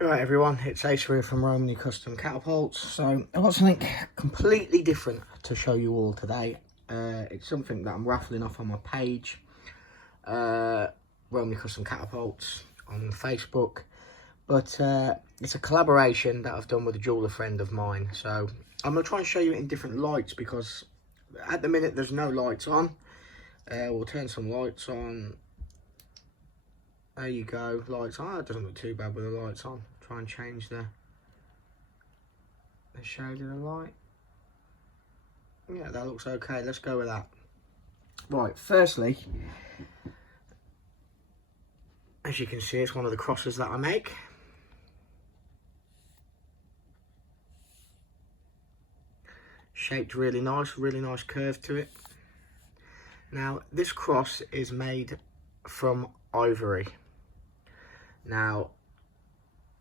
Right everyone, it's Ace here from Romany Custom Catapults. So I've got something completely different to show you all today. It's something that I'm raffling off on my page, Romany Custom Catapults on Facebook. But it's a collaboration that I've done with a jeweller friend of mine. So I'm going to try and show you it in different lights because at the minute there's no lights on. We'll turn some lights on. There you go, lights on. It doesn't look too bad with the lights on. Try and change the shade of the light. Yeah, that looks okay. Let's go with that. Right, firstly, as you can see, it's one of the crosses that I make. Shaped really nice curve to it. Now, this cross is made from ivory. Now,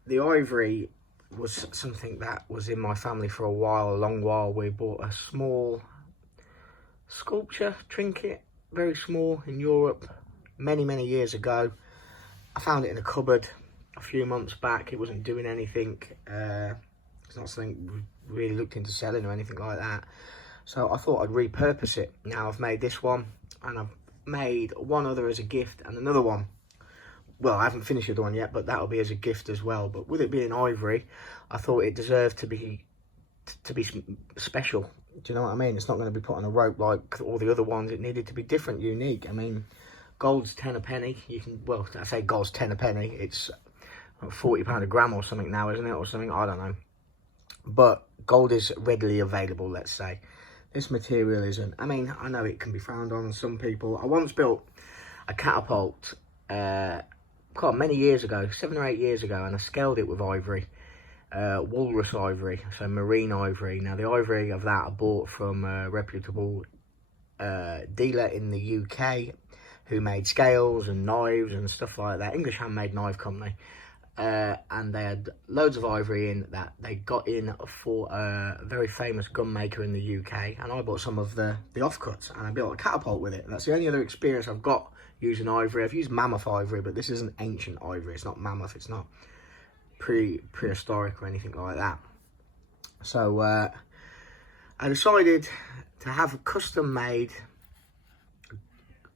the ivory was something that was in my family for a while, a long while. We bought a small sculpture trinket, very small, in Europe, many years ago. I found it in a cupboard a few months back. It wasn't doing anything. It's not something we really looked into selling or anything like that. So I thought I'd repurpose it. Now I've made this one, and I've made one other as a gift and another one. Well, I haven't finished the one yet, but that'll be as a gift as well. But with it being ivory, I thought it deserved to be special. Do you know what I mean? It's not going to be put on a rope like all the other ones. It needed to be different, unique. I mean, gold's 10 a penny. You can, well, I say gold's 10 a penny. It's £40 a gram or something now, isn't it? Or something, I don't know. But gold is readily available, let's say. This material isn't. I mean, I know it can be frowned on some people. I once built a catapult quite many years ago, 7 or 8 years ago, and I scaled it with ivory, walrus ivory, so marine ivory. Now the ivory of that I bought from a reputable dealer in the UK who made scales and knives and stuff like that, English handmade knife company. And they had loads of ivory in that they got in for a very famous gun maker in the UK, and I bought some of the offcuts and I built a catapult with it. And that's the only other experience I've got using ivory. I've used mammoth ivory, but this isn't ancient ivory. It's not mammoth. It's not prehistoric or anything like that. So I decided to have a custom made,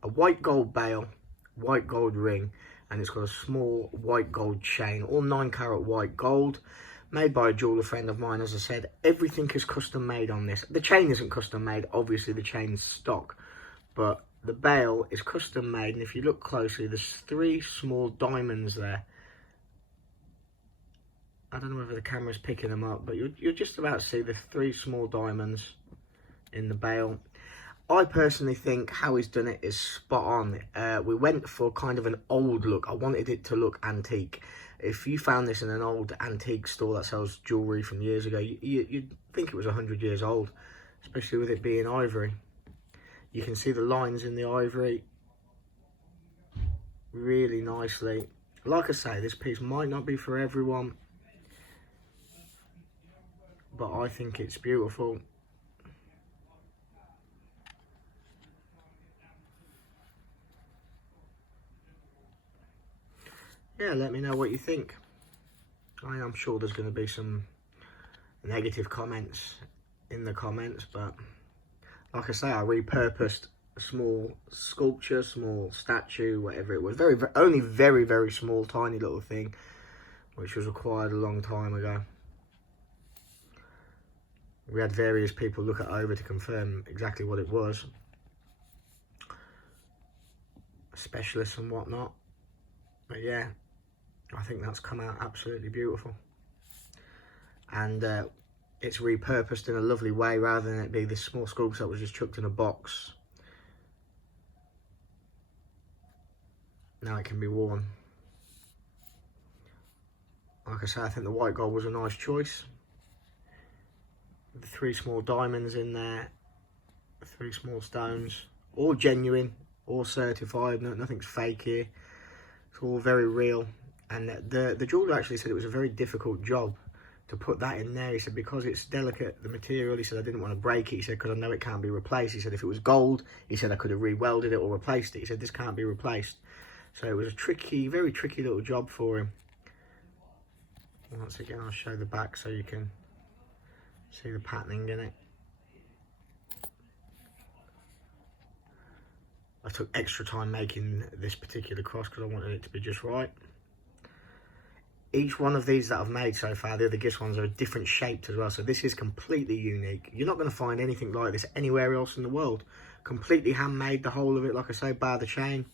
a white gold bail, white gold ring, and it's got a small white gold chain, all 9-carat white gold, made by a jeweller friend of mine. As I said, everything is custom made on this. The chain isn't custom made, obviously the chain's stock, but the bail is custom made, and if you look closely, there's 3 small diamonds there. I don't know whether the camera's picking them up, but you're just about to see the 3 small diamonds in the bail. I personally think how he's done it is spot on. We went for kind of an old look. I wanted it to look antique. If you found this in an old antique store that sells jewellery from years ago, you'd think it was 100 years old, especially with it being ivory. You can see the lines in the ivory really nicely. Like I say, this piece might not be for everyone, but I think it's beautiful. Yeah, let me know what you think. I'm sure there's going to be some negative comments in the comments, but like I say, I repurposed a small sculpture, small statue, whatever it was. Only very small, tiny little thing, which was acquired a long time ago. We had various people look it over to confirm exactly what it was, specialists and whatnot. But yeah, I think that's come out absolutely beautiful, and it's repurposed in a lovely way rather than it be this small sculpture that was just chucked in a box. Now it can be worn. Like I say, I think the white gold was a nice choice. The 3 small diamonds in there, 3 small stones, all genuine, all certified. Nothing's fake here. It's all very real. And the jeweller actually said it was a very difficult job to put that in there. He said because it's delicate, the material, he said I didn't want to break it. He said because I know it can't be replaced. He said if it was gold, he said I could have re-welded it or replaced it. He said this can't be replaced. So it was a tricky, very tricky little job for him. Once again, I'll show the back so you can see the patterning in it. I took extra time making this particular cross because I wanted it to be just right. Each one of these that I've made so far, the other gift ones, are different shaped as well, so this is completely unique. You're not going to find anything like this anywhere else in the world. Completely handmade, the whole of it, like I say, bar the chain.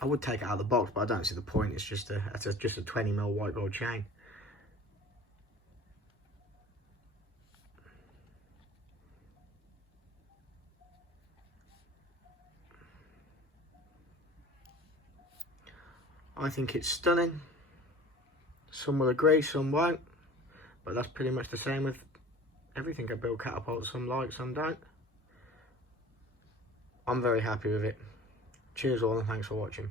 I would take it out of the box, but I don't see the point. It's just a 20mm white gold chain. I think it's stunning. Some will agree, some won't, but that's pretty much the same with everything I build catapults. Some like, some don't. I'm very happy with it. Cheers all, and thanks for watching.